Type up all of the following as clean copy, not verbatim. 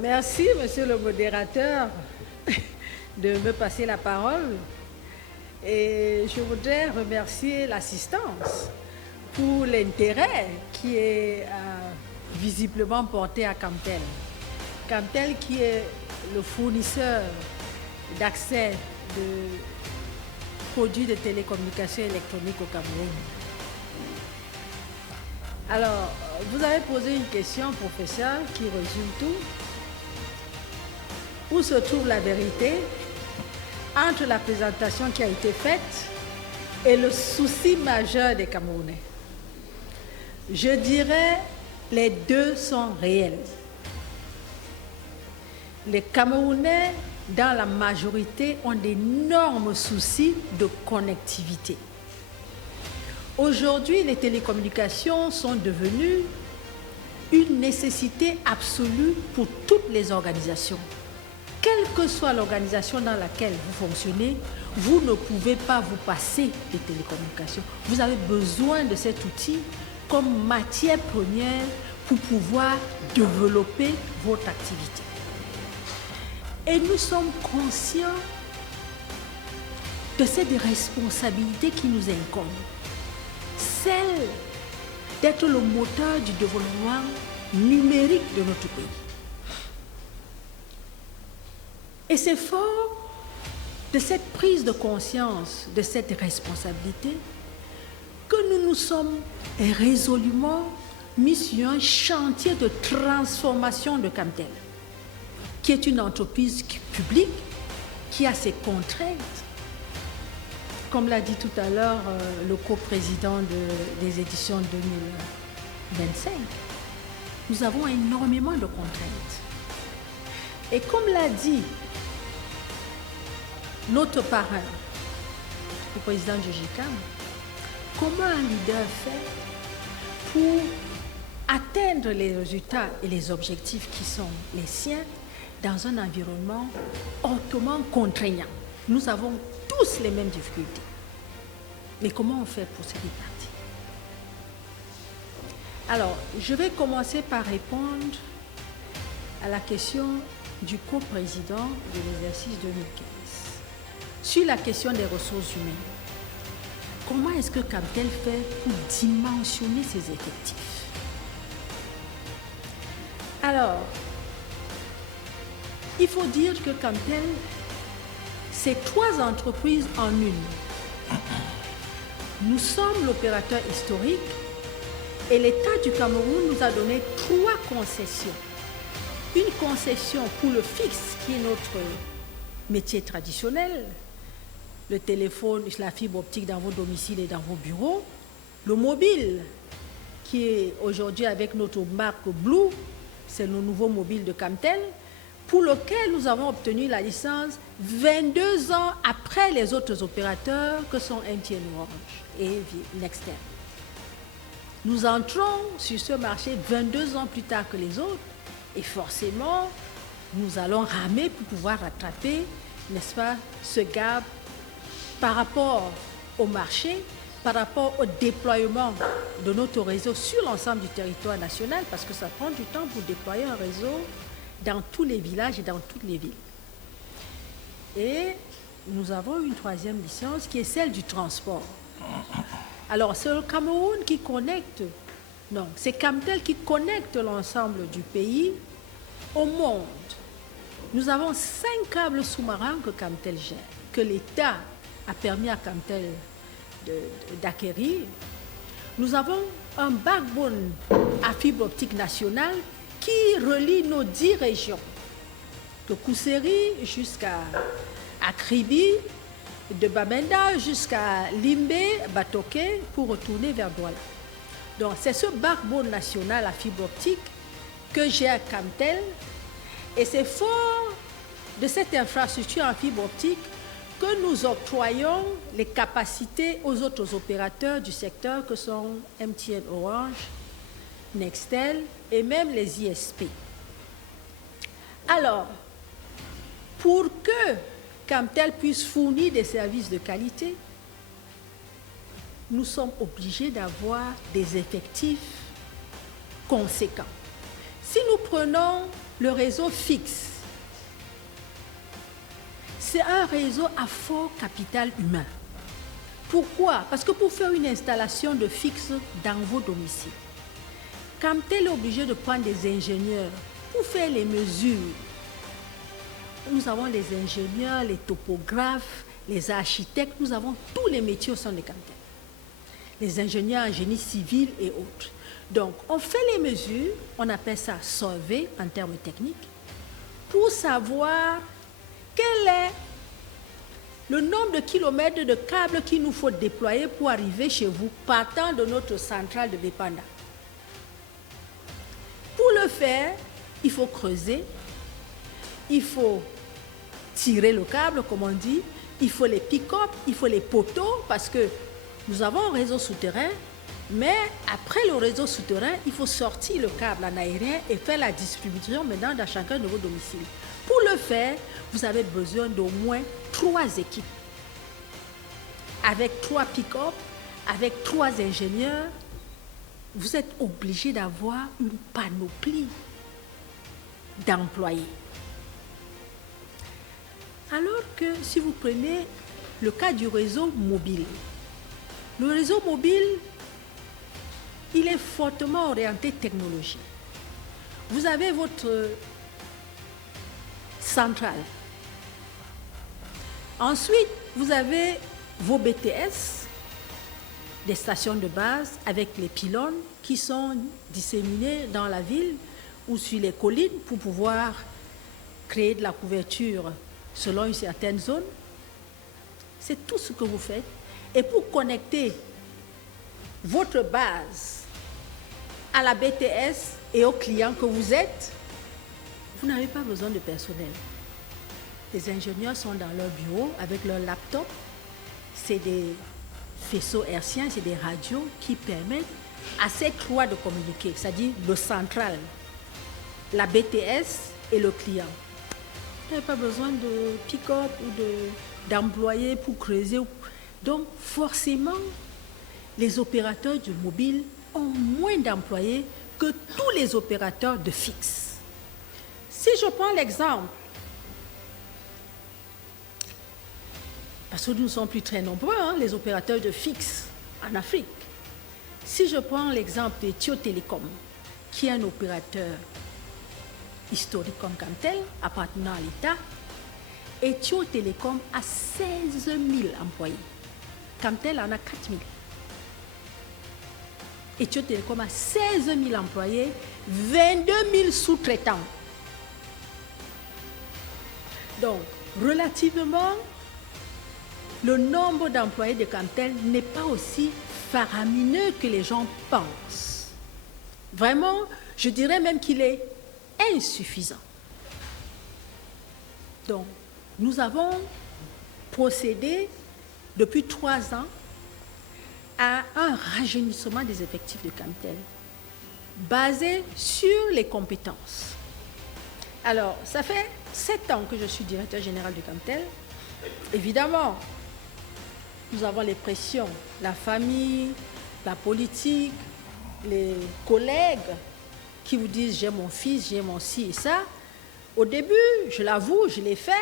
Merci, monsieur le modérateur, de me passer la parole. Et je voudrais remercier l'assistance pour l'intérêt qui est visiblement porté à Camtel. Camtel qui est le fournisseur d'accès de produits de télécommunications électroniques au Cameroun. Alors, vous avez posé une question, professeur, qui résume tout. Où se trouve la vérité entre la présentation qui a été faite et le souci majeur des Camerounais? Je dirais les deux sont réels. Les Camerounais, dans la majorité, ont d'énormes soucis de connectivité. Aujourd'hui, les télécommunications sont devenues une nécessité absolue pour toutes les organisations. Quelle que soit l'organisation dans laquelle vous fonctionnez, vous ne pouvez pas vous passer des télécommunications. Vous avez besoin de cet outil comme matière première pour pouvoir développer votre activité. Et nous sommes conscients de cette responsabilité qui nous incombe. Celle d'être le moteur du développement numérique de notre pays. Et c'est fort de cette prise de conscience, de cette responsabilité, que nous nous sommes résolument mis sur un chantier de transformation de Camtel, qui est une entreprise publique qui a ses contraintes. Comme l'a dit tout à l'heure le coprésident des éditions 2025, nous avons énormément de contraintes. Et comme l'a dit notre parrain, le président du GICAM, comment un leader fait pour atteindre les résultats et les objectifs qui sont les siens dans un environnement hautement contraignant? Nous avons tous les mêmes difficultés. Mais comment on fait pour se répartir? Alors, je vais commencer par répondre à la question du coprésident de l'exercice 2015. Sur la question des ressources humaines, comment est-ce que Camtel fait pour dimensionner ses effectifs? Alors, il faut dire que Camtel, c'est 3 entreprises en une. Nous sommes l'opérateur historique et l'État du Cameroun nous a donné 3 concessions. Une concession pour le fixe, qui est notre métier traditionnel, le téléphone, la fibre optique dans vos domiciles et dans vos bureaux. Le mobile, qui est aujourd'hui avec notre marque Blue, c'est le nouveau mobile de Camtel, pour lequel nous avons obtenu la licence 22 ans après les autres opérateurs que sont MTN Orange et Nextel. Nous entrons sur ce marché 22 ans plus tard que les autres et forcément, nous allons ramer pour pouvoir rattraper, n'est-ce pas, ce gap par rapport au marché, par rapport au déploiement de notre réseau sur l'ensemble du territoire national, parce que ça prend du temps pour déployer un réseau dans tous les villages et dans toutes les villes. Et nous avons une 3e licence qui est celle du transport. Alors, c'est le Cameroun qui connecte, non, c'est Camtel qui connecte l'ensemble du pays au monde. Nous avons 5 câbles sous-marins que Camtel gère, que l'État a permis à Camtel d'acquérir. Nous avons un backbone à fibre optique nationale qui relie nos 10 régions, de Kousséri jusqu'à Kribi, de Bamenda jusqu'à Limbé, Batoké, pour retourner vers Douala. Donc c'est ce backbone national à fibre optique que gère Camtel, et c'est fort de cette infrastructure en fibre optique que nous octroyons les capacités aux autres opérateurs du secteur que sont MTN Orange, Nextel et même les ISP. Alors, pour que Camtel puisse fournir des services de qualité, nous sommes obligés d'avoir des effectifs conséquents. Si nous prenons le réseau fixe, c'est un réseau à fort capital humain. Pourquoi? Parce que pour faire une installation de fixe dans vos domiciles, Camtel est obligé de prendre des ingénieurs pour faire les mesures. Nous avons les ingénieurs, les topographes, les architectes, nous avons tous les métiers au sein de Camtel. Les ingénieurs en génie civil et autres. Donc, on fait les mesures, on appelle ça survey en termes techniques, pour savoir quel est le nombre de kilomètres de câbles qu'il nous faut déployer pour arriver chez vous, partant de notre centrale de Bépanda. Pour le faire, il faut creuser, il faut tirer le câble, comme on dit, il faut les pick-up, il faut les poteaux, parce que nous avons un réseau souterrain, mais après le réseau souterrain, il faut sortir le câble en aérien et faire la distribution maintenant dans chacun de vos domiciles. Pour le faire, vous avez besoin d'au moins 3 équipes, avec 3 pick-up, avec 3 ingénieurs. Vous êtes obligé d'avoir une panoplie d'employés. Alors que si vous prenez le cas du réseau mobile, le réseau mobile, il est fortement orienté technologie. Vous avez votre centrale. Ensuite, vous avez vos BTS, des stations de base avec les pylônes qui sont disséminés dans la ville ou sur les collines pour pouvoir créer de la couverture selon une certaine zone. C'est tout ce que vous faites. Et pour connecter votre base à la BTS et aux clients que vous êtes, vous n'avez pas besoin de personnel. Les ingénieurs sont dans leur bureau avec leur laptop. C'est des faisceaux hertziens, c'est des radios qui permettent à ces 3 de communiquer, c'est-à-dire le central, la BTS et le client. Vous n'avez pas besoin de pick-up ou d'employés pour creuser. Donc, forcément, les opérateurs du mobile ont moins d'employés que tous les opérateurs de fixe. Si je prends l'exemple, parce que nous ne sommes plus très nombreux, les opérateurs de fixe en Afrique. Si je prends l'exemple d'Ethio Telecom, qui est un opérateur historique comme Camtel, appartenant à l'État, Ethio Telecom a 16 000 employés. Camtel en a 4 000. Ethio Telecom a 16 000 employés, 22 000 sous-traitants. Donc, relativement, le nombre d'employés de Camtel n'est pas aussi faramineux que les gens pensent. Vraiment, je dirais même qu'il est insuffisant. Donc, nous avons procédé depuis 3 ans à un rajeunissement des effectifs de Camtel, basé sur les compétences. Alors, ça fait 7 ans que je suis directeur général de Camtel. Évidemment, nous avons les pressions, la famille, la politique, les collègues qui vous disent « j'ai mon fils, j'ai mon ci et ça ». Au début, je l'avoue, je l'ai fait.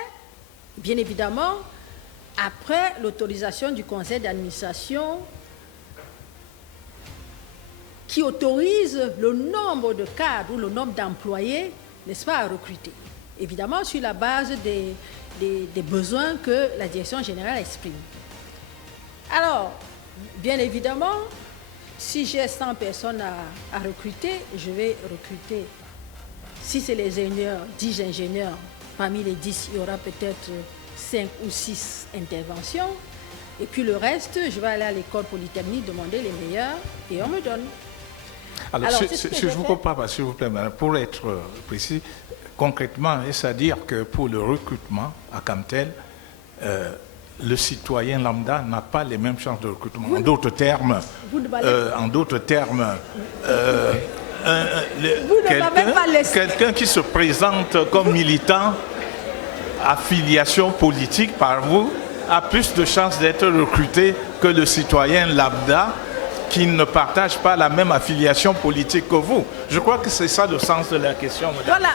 Bien évidemment, après l'autorisation du conseil d'administration qui autorise le nombre de cadres ou le nombre d'employés, n'est-ce pas, à recruter. Évidemment, sur la base des besoins que la direction générale exprime. Alors, bien évidemment, si j'ai 100 personnes à recruter, je vais recruter. Si c'est les ingénieurs, 10 ingénieurs, parmi les 10, il y aura peut-être 5 ou 6 interventions. Et puis le reste, je vais aller à l'école polytechnique demander les meilleurs et on me donne. Alors si je vous comprends, s'il vous plaît, madame, pour être précis, concrètement, c'est-à-dire que pour le recrutement à Camtel, le citoyen lambda n'a pas les mêmes chances de recrutement. En d'autres termes, quelqu'un qui se présente comme militant à filiation politique par vous a plus de chances d'être recruté que le citoyen lambda qui ne partagent pas la même affiliation politique que vous. Je crois que c'est ça le sens de la question, madame.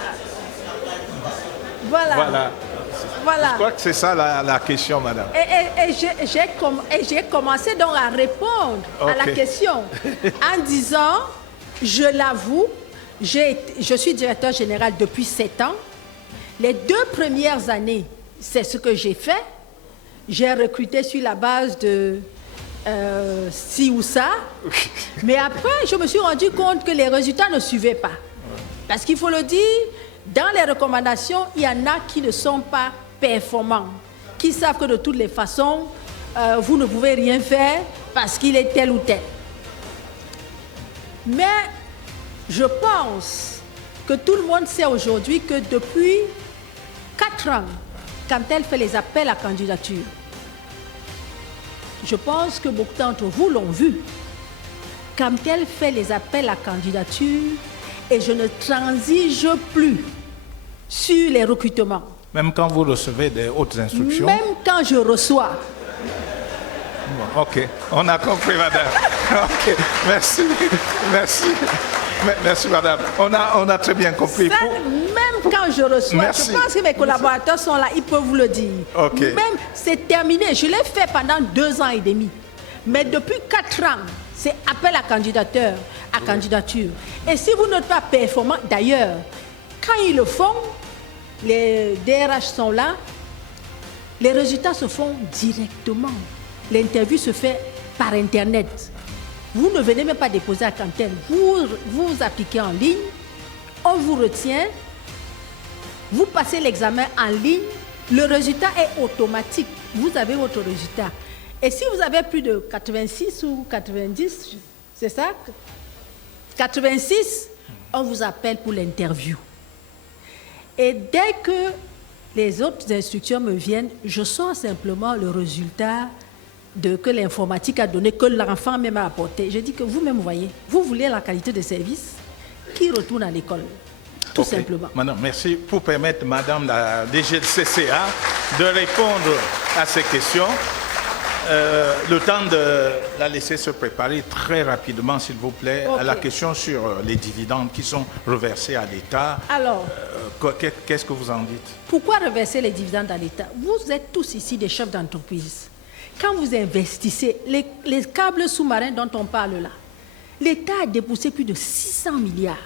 Voilà. Je crois que c'est ça la question, madame. Et j'ai commencé donc à répondre à la question en disant, je l'avoue, je suis directeur général depuis 7 ans. Les 2 premières années, c'est ce que j'ai fait. J'ai recruté sur la base de ci ou ça. Mais après, je me suis rendu compte que les résultats ne suivaient pas. Parce qu'il faut le dire, dans les recommandations, il y en a qui ne sont pas performants, qui savent que de toutes les façons, vous ne pouvez rien faire parce qu'il est tel ou tel. Mais je pense que tout le monde sait aujourd'hui que depuis 4 ans, quand elle fait les appels à candidature, je pense que beaucoup d'entre vous l'ont vu. Quand elle fait les appels à candidature, et je ne transige plus sur les recrutements. Même quand vous recevez des hautes instructions? Même quand je reçois. Bon, ok, on a compris, madame. Ok, merci. Merci, madame. On a très bien compris. Ça, même quand je reçois, merci. Je pense que mes collaborateurs sont là, ils peuvent vous le dire. Okay. Même, c'est terminé. Je l'ai fait pendant 2 ans et demi. Mais depuis 4 ans, c'est appel à candidature. Et si vous n'êtes pas performant, d'ailleurs, quand ils le font, les DRH sont là, les résultats se font directement. L'interview se fait par Internet. Vous ne venez même pas déposer à Cantel. Vous appliquez en ligne, on vous retient, vous passez l'examen en ligne, le résultat est automatique. Vous avez votre résultat. Et si vous avez plus de 86 ou 90, c'est ça? 86, on vous appelle pour l'interview. Et dès que les autres instructions me viennent, je sors simplement le résultat que l'informatique a donné, que l'enfant même a apporté. Je dis que vous-même voyez, vous voulez la qualité de service qui retourne à l'école. Tout simplement. Madame, merci pour permettre madame la DG de CCA de répondre à ces questions. Le temps de la laisser se préparer très rapidement, s'il vous plaît, à la question sur les dividendes qui sont reversés à l'État. Alors, qu'est-ce que vous en dites? Pourquoi reverser les dividendes à l'État? Vous êtes tous ici des chefs d'entreprise. Quand vous investissez, les câbles sous-marins dont on parle là, l'État a dépensé plus de 600 milliards.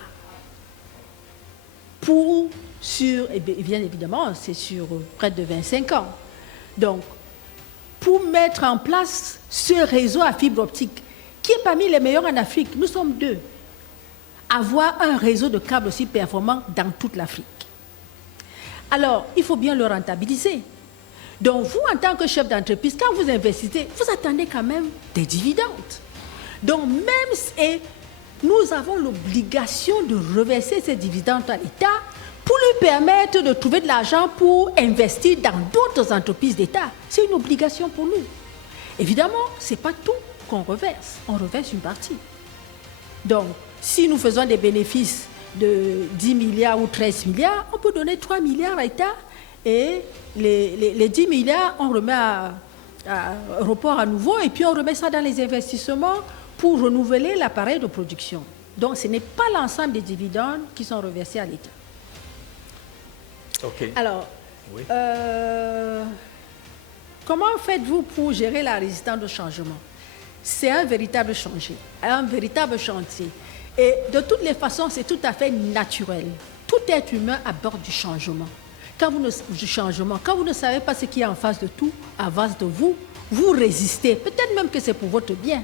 Et bien évidemment, c'est sur près de 25 ans. Donc, pour mettre en place ce réseau à fibre optique, qui est parmi les meilleurs en Afrique, nous sommes 2. Avoir un réseau de câbles aussi performant dans toute l'Afrique. Alors, il faut bien le rentabiliser. Donc, vous, en tant que chef d'entreprise, quand vous investissez, vous attendez quand même des dividendes. Donc, et nous avons l'obligation de reverser ces dividendes à l'État pour lui permettre de trouver de l'argent pour investir dans d'autres entreprises d'État. C'est une obligation pour nous. Évidemment, ce n'est pas tout qu'on reverse. On reverse une partie. Donc, si nous faisons des bénéfices de 10 milliards ou 13 milliards, on peut donner 3 milliards à l'État et les 10 milliards, on remet à report à nouveau et puis on remet ça dans les investissements pour renouveler l'appareil de production. Donc, ce n'est pas l'ensemble des dividendes qui sont reversés à l'État. Okay. Alors, oui. Comment faites-vous pour gérer la résistance au changement? C'est un véritable chantier. Et de toutes les façons, c'est tout à fait naturel. Tout être humain aborde du changement. Quand vous ne savez pas ce qui est en face de vous, vous résistez. Peut-être même que c'est pour votre bien.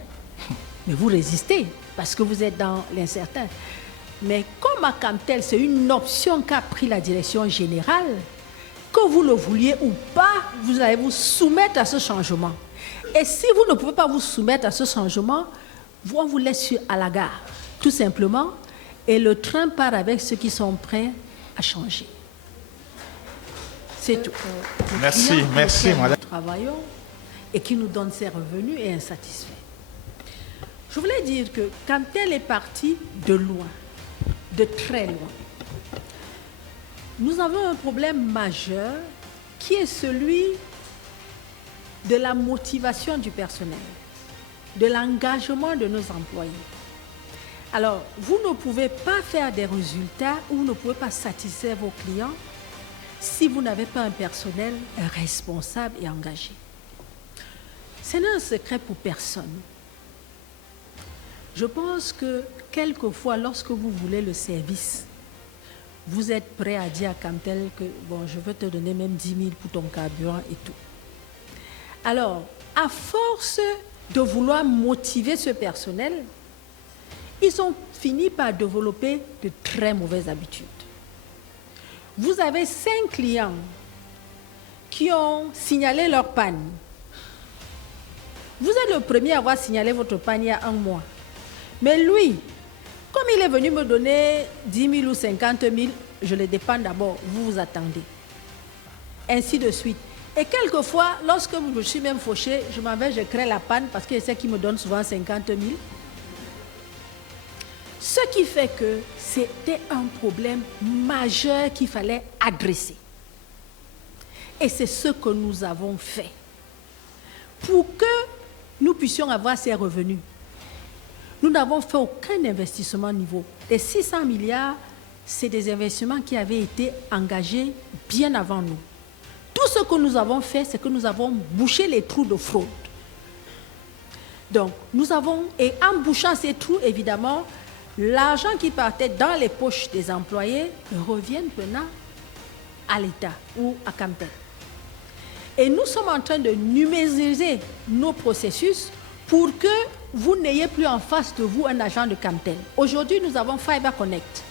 Mais vous résistez parce que vous êtes dans l'incertain. Mais comme à Cantel, c'est une option qu'a pris la direction générale, que vous le vouliez ou pas, vous allez vous soumettre à ce changement. Et si vous ne pouvez pas vous soumettre à ce changement, on vous laisse à la gare, tout simplement, et le train part avec ceux qui sont prêts à changer. C'est tout. Merci, madame. Nous travaillons et qui nous donne ses revenus et insatisfaits. Je voulais dire que Cantel est parti de loin, de très loin. Nous avons un problème majeur qui est celui de la motivation du personnel. de l'engagement de nos employés. Alors, vous ne pouvez pas faire des résultats ou vous ne pouvez pas satisfaire vos clients si vous n'avez pas un personnel responsable et engagé. Ce n'est un secret pour personne. Je pense que quelquefois, lorsque vous voulez le service, vous êtes prêt à dire à Camtel que bon, je veux te donner même 10 000 pour ton carburant et tout. Alors, à force de vouloir motiver ce personnel, ils ont fini par développer de très mauvaises habitudes. Vous avez 5 clients qui ont signalé leur panne. Vous êtes le premier à avoir signalé votre panne il y a 1 mois. Mais lui, comme il est venu me donner 10 000 ou 50 000, je le dépanne d'abord, vous vous attendez. Ainsi de suite. Et quelquefois, lorsque je suis même fauché, je m'en vais, je crée la panne parce que c'est qui me donne souvent 50 000. Ce qui fait que c'était un problème majeur qu'il fallait adresser. Et c'est ce que nous avons fait. Pour que nous puissions avoir ces revenus, nous n'avons fait aucun investissement niveau. Les 600 milliards, c'est des investissements qui avaient été engagés bien avant nous. Tout ce que nous avons fait, c'est que nous avons bouché les trous de fraude. Donc, et en bouchant ces trous, évidemment, l'argent qui partait dans les poches des employés revient maintenant à l'État ou à Camtel. Et nous sommes en train de numériser nos processus pour que vous n'ayez plus en face de vous un agent de Camtel. Aujourd'hui, nous avons Fiber Connect.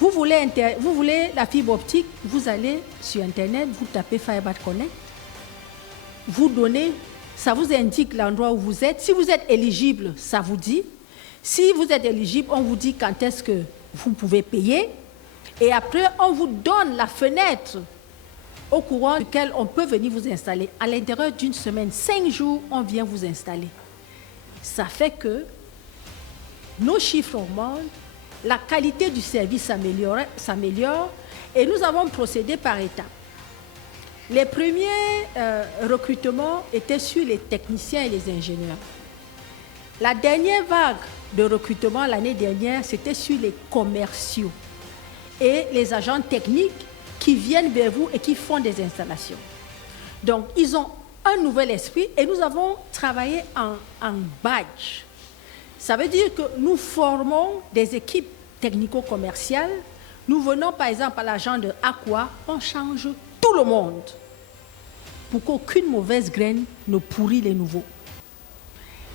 Vous voulez la fibre optique, vous allez sur Internet, vous tapez Fiber Connect, vous donnez, ça vous indique l'endroit où vous êtes. Si vous êtes éligible, ça vous dit. Si vous êtes éligible, on vous dit quand est-ce que vous pouvez payer. Et après, on vous donne la fenêtre au courant duquel on peut venir vous installer. À l'intérieur d'une semaine, 5 jours, on vient vous installer. Ça fait que nos chiffres augmentent, la qualité du service s'améliore et nous avons procédé par étapes. Les premiers recrutements étaient sur les techniciens et les ingénieurs. La dernière vague de recrutement l'année dernière, c'était sur les commerciaux et les agents techniques qui viennent vers vous et qui font des installations. Donc, ils ont un nouvel esprit et nous avons travaillé en badge. Ça veut dire que nous formons des équipes technico-commerciales. Nous venons par exemple à l'agent de Aqua, on change tout le monde pour qu'aucune mauvaise graine ne pourrit les nouveaux.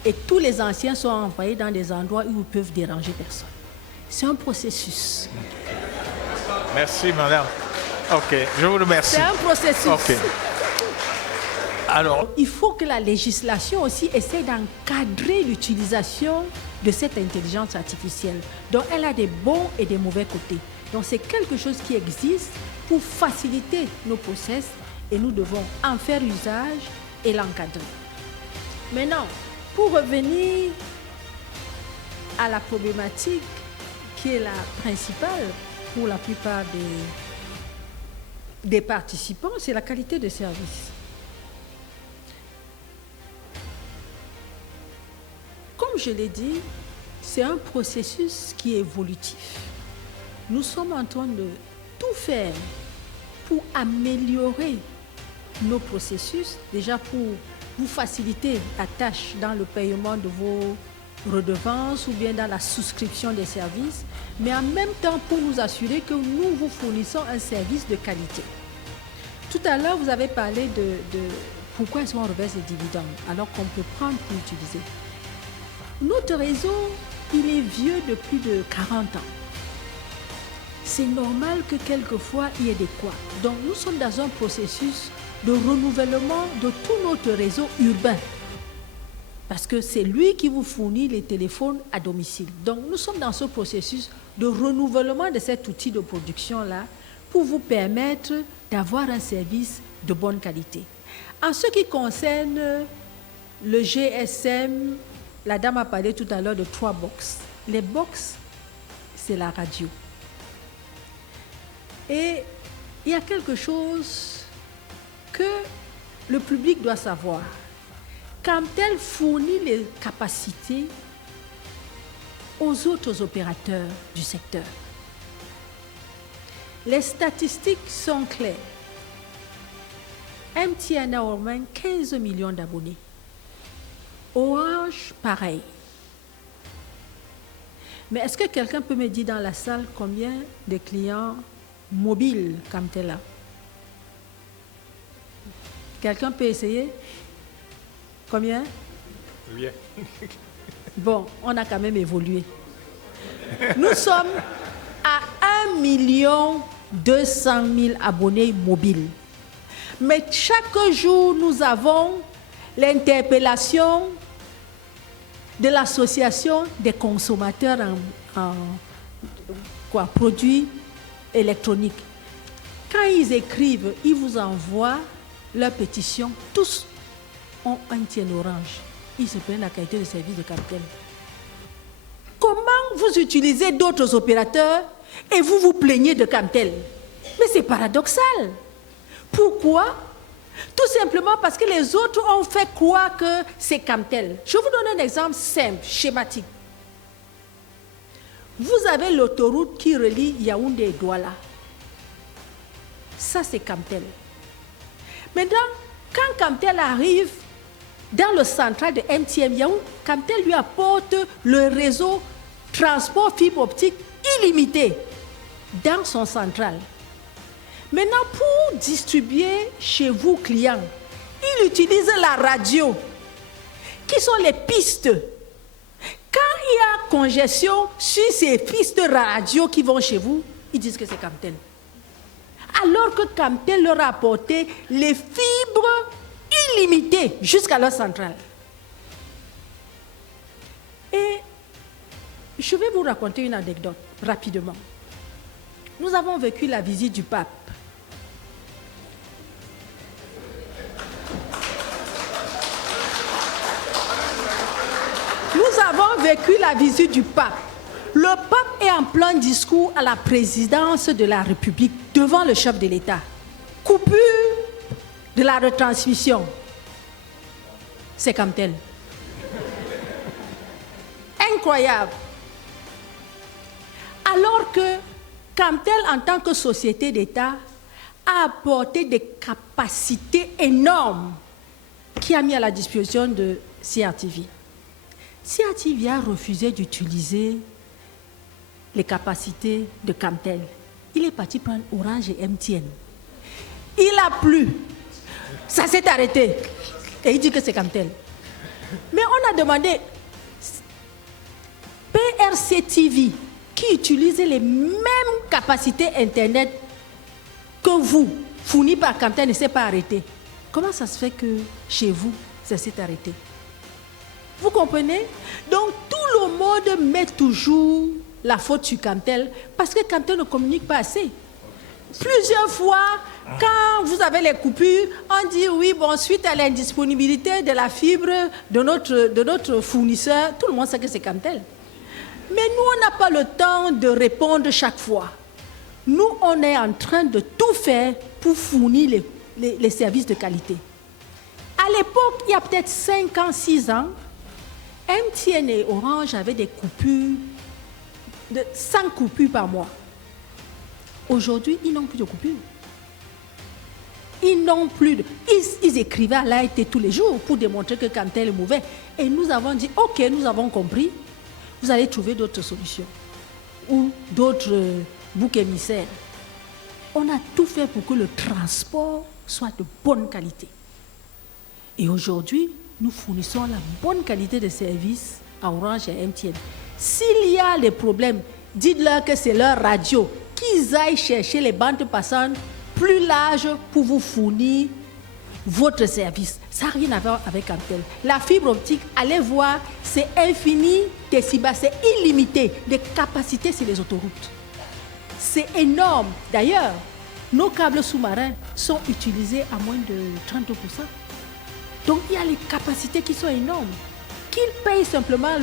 Et tous les anciens sont envoyés dans des endroits où ils peuvent déranger personne. C'est un processus. Merci, madame. OK, je vous remercie. C'est un processus. OK. Alors, il faut que la législation aussi essaie d'encadrer l'utilisation de cette intelligence artificielle. Donc, elle a des bons et des mauvais côtés. Donc, c'est quelque chose qui existe pour faciliter nos process et nous devons en faire usage et l'encadrer. Maintenant, pour revenir à la problématique qui est la principale pour la plupart des participants, c'est la qualité de service. Comme je l'ai dit, c'est un processus qui est évolutif. Nous sommes en train de tout faire pour améliorer nos processus, déjà pour vous faciliter la tâche dans le paiement de vos redevances ou bien dans la souscription des services, mais en même temps pour nous assurer que nous vous fournissons un service de qualité. Tout à l'heure, vous avez parlé de pourquoi est-ce qu'on reverse des dividendes alors qu'on peut prendre pour utiliser. Notre réseau, il est vieux de plus de 40 ans. C'est normal que quelquefois, il y ait des couacs. Donc, nous sommes dans un processus de renouvellement de tout notre réseau urbain. Parce que c'est lui qui vous fournit les téléphones à domicile. Donc, nous sommes dans ce processus de renouvellement de cet outil de production-là pour vous permettre d'avoir un service de bonne qualité. En ce qui concerne le GSM, la dame a parlé tout à l'heure de 3 box. Les box, c'est la radio. Et il y a quelque chose que le public doit savoir. Camtel fournit les capacités aux autres opérateurs du secteur. Les statistiques sont claires. MTN a au moins 15 millions d'abonnés. Orange, pareil. Mais est-ce que quelqu'un peut me dire dans la salle combien de clients mobiles Camtel a? Quelqu'un peut essayer? Combien? Bien. Bon, on a quand même évolué. Nous sommes à 1 200 000 abonnés mobiles. Mais chaque jour, nous avons l'interpellation de l'association des consommateurs en produits électroniques. Quand ils écrivent, ils vous envoient leur pétition. Tous ont MTN Orange. Ils se plaignent de la qualité de service de Camtel. Comment vous utilisez d'autres opérateurs et vous vous plaignez de Camtel? Mais c'est paradoxal. Pourquoi? Tout simplement parce que les autres ont fait croire que c'est Camtel. Je vous donne un exemple simple, schématique. Vous avez l'autoroute qui relie Yaoundé et Douala. Ça, c'est Camtel. Maintenant, quand Camtel arrive dans le central de MTN, Camtel lui apporte le réseau transport fibre optique illimité dans son central. Maintenant, pour distribuer chez vous, clients, il utilise la radio, qui sont les pistes. Quand il y a congestion sur ces pistes radio qui vont chez vous, ils disent que c'est Camtel. Alors que Camtel leur a apporté les fibres illimitées jusqu'à leur centrale. Et je vais vous raconter une anecdote rapidement. Nous avons vécu la visite du pape. Nous avons vécu la visite du pape. Le pape est en plein discours à la présidence de la République devant le chef de l'État. Coupure de la retransmission. C'est Camtel. Incroyable. Alors que Camtel, en tant que société d'État, a apporté des capacités énormes qui a mis à la disposition de CRTV. CRTV a refusé d'utiliser les capacités de Camtel. Il est parti prendre Orange et MTN. Il a plu. Ça s'est arrêté. Et il dit que c'est Camtel. Mais on a demandé PRC TV, qui utilise les mêmes capacités Internet que vous, fournies par Camtel, ne s'est pas arrêté. Comment ça se fait que chez vous, ça s'est arrêté? Vous comprenez? Donc tout le monde met toujours la faute sur Camtel parce que Camtel ne communique pas assez. Plusieurs fois, quand vous avez les coupures, on dit oui, bon, suite à l'indisponibilité de la fibre de notre fournisseur, tout le monde sait que c'est Camtel. Mais nous, on n'a pas le temps de répondre chaque fois. Nous, on est en train de tout faire pour fournir les services de qualité. À l'époque, il y a peut-être 5 ans, 6 ans, MTN et Orange avaient des coupures de 100 coupures par mois. Aujourd'hui, ils n'ont plus de coupures. Ils n'ont plus de... Ils écrivaient à l'AIT tous les jours pour démontrer que Camtel est mauvais. Et nous avons dit, OK, nous avons compris, vous allez trouver d'autres solutions ou d'autres boucs émissaires. On a tout fait pour que le transport soit de bonne qualité. Et aujourd'hui, nous fournissons la bonne qualité de service à Orange et MTN. S'il y a des problèmes, dites-leur que c'est leur radio, qu'ils aillent chercher les bandes passantes plus larges pour vous fournir votre service. Ça n'a rien à voir avec Camtel. La fibre optique, allez voir, c'est infini, décibels, c'est illimité de capacités sur les autoroutes. C'est énorme. D'ailleurs, nos câbles sous-marins sont utilisés à moins de 30%. Donc il y a les capacités qui sont énormes. Qu'ils payent simplement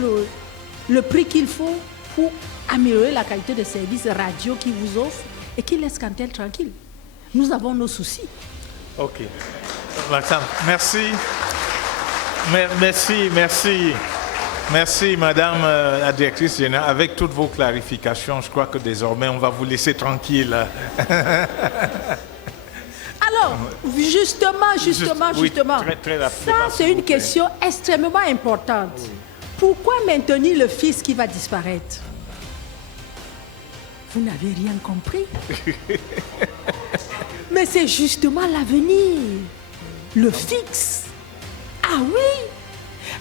le prix qu'il faut pour améliorer la qualité de service radio qu'ils vous offrent et qu'ils laissent Camtel tranquille. Nous avons nos soucis. OK. Merci. Merci, Madame la directrice générale. Avec toutes vos clarifications, je crois que désormais, on va vous laisser tranquille. Alors, justement, ça c'est une question extrêmement importante. Oui. Pourquoi maintenir le fixe qui va disparaître? Vous n'avez rien compris. Mais c'est justement l'avenir. Le fixe. Ah oui,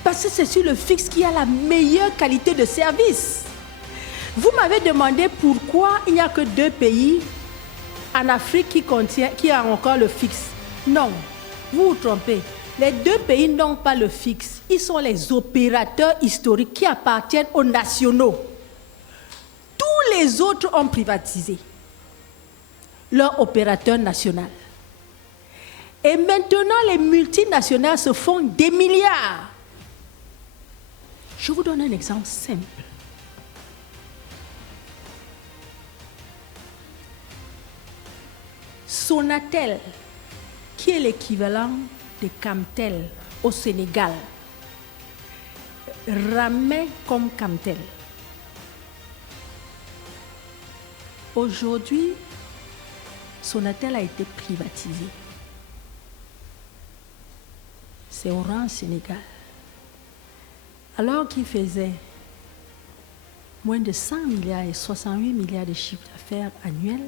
parce que c'est sur le fixe qu'il y a la meilleure qualité de service. Vous m'avez demandé pourquoi il n'y a que 2 pays en Afrique qui a encore le fixe. Non, vous vous trompez. Les 2 pays n'ont pas le fixe. Ils sont les opérateurs historiques qui appartiennent aux nationaux. Tous les autres ont privatisé leur opérateur national. Et maintenant, les multinationales se font des milliards. Je vous donne un exemple simple. Sonatel, qui est l'équivalent de Camtel au Sénégal, ramait comme Camtel. Aujourd'hui, Sonatel a été privatisé. C'est Orange Sénégal. Alors qu'il faisait moins de 100 milliards et 68 milliards de chiffre d'affaires annuels,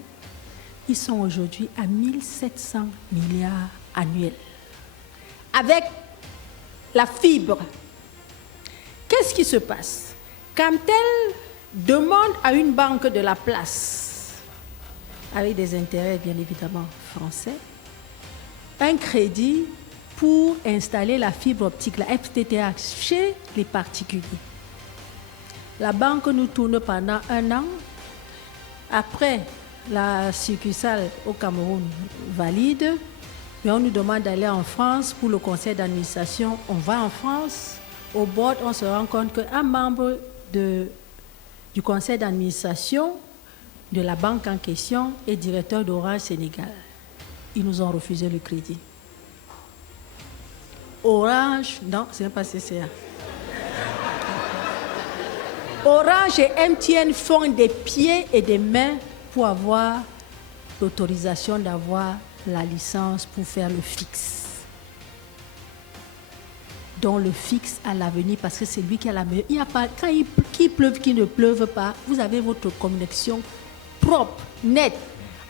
ils sont aujourd'hui à 1700 milliards annuels. Avec la fibre, qu'est-ce qui se passe? Camtel demande à une banque de la place, avec des intérêts bien évidemment français, un crédit pour installer la fibre optique, la FTTH, chez les particuliers. La banque nous tourne pendant 1 an. Après, la succursale au Cameroun valide, mais on nous demande d'aller en France pour le conseil d'administration. On va en France, au board, on se rend compte qu'un membre du conseil d'administration de la banque en question est directeur d'Orange Sénégal. Ils nous ont refusé le crédit. Orange, non, c'est pas CCA. Orange et MTN font des pieds et des mains pour avoir l'autorisation d'avoir la licence pour faire le fixe. Donc le fixe à l'avenir, parce que c'est lui qui a la meilleure. Il n'y a pas, qu'il pleuve, qu'il ne pleuve pas, vous avez votre connexion propre, nette.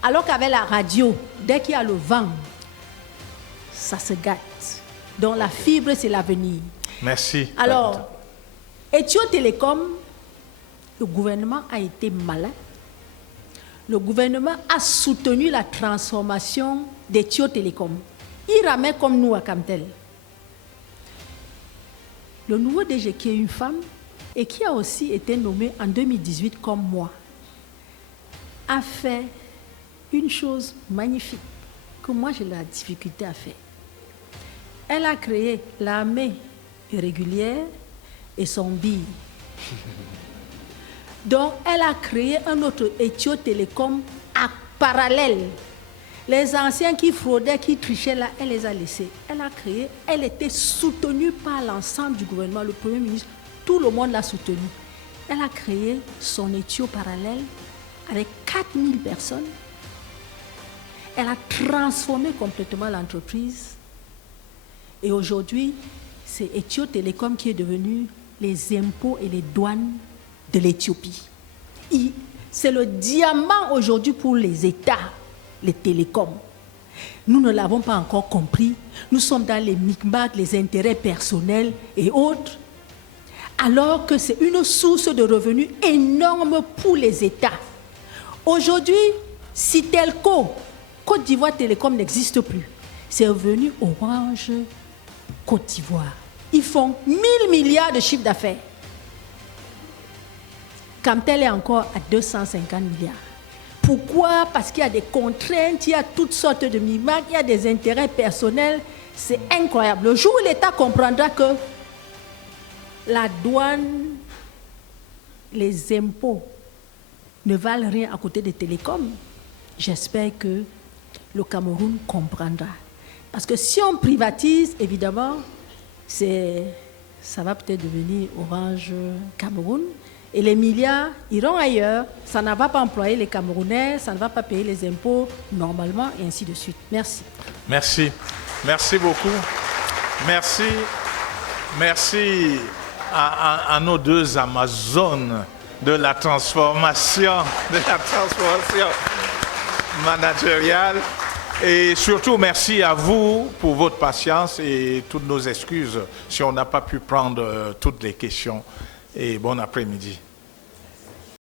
Alors qu'avec la radio, dès qu'il y a le vent, ça se gâte. Donc la fibre, c'est l'avenir. Merci. Alors, Ethio Télécom, le gouvernement a été malin. Le gouvernement a soutenu la transformation d'Ethio Télécom. Il ramait comme nous à Camtel. Le nouveau DG, qui est une femme et qui a aussi été nommée en 2018 comme moi, a fait une chose magnifique que moi j'ai la difficulté à faire. Elle a créé l'armée régulière et son bille. Donc, elle a créé un autre Ethio Télécom à parallèle. Les anciens qui fraudaient, qui trichaient là, elle les a laissés. Elle a créé, elle était soutenue par l'ensemble du gouvernement, le Premier ministre, tout le monde l'a soutenue. Elle a créé son Ethio parallèle avec 4000 personnes. Elle a transformé complètement l'entreprise. Et aujourd'hui, c'est Ethio Télécom qui est devenu les impôts et les douanes de l'Éthiopie. C'est le diamant aujourd'hui pour les États, les télécoms. Nous ne l'avons pas encore compris. Nous sommes dans les micmacs, les intérêts personnels et autres, alors que c'est une source de revenus énorme pour les États. Aujourd'hui, si Telco, Côte d'Ivoire Télécom n'existe plus, c'est revenu Orange Côte d'Ivoire. Ils font 1000 milliards de chiffre d'affaires. Camtel est encore à 250 milliards. Pourquoi? Parce qu'il y a des contraintes, il y a toutes sortes de micmacs, il y a des intérêts personnels. C'est incroyable. Le jour où l'État comprendra que la douane, les impôts ne valent rien à côté des télécoms, j'espère que le Cameroun comprendra. Parce que si on privatise, évidemment, ça va peut-être devenir Orange Cameroun. Et les milliards iront ailleurs. Ça ne va pas employer les Camerounais, ça ne va pas payer les impôts normalement, et ainsi de suite. Merci. Merci. Merci beaucoup. Merci. Merci à nos deux Amazones de la transformation managériale. Et surtout, merci à vous pour votre patience et toutes nos excuses si on n'a pas pu prendre toutes les questions. Et bon après-midi.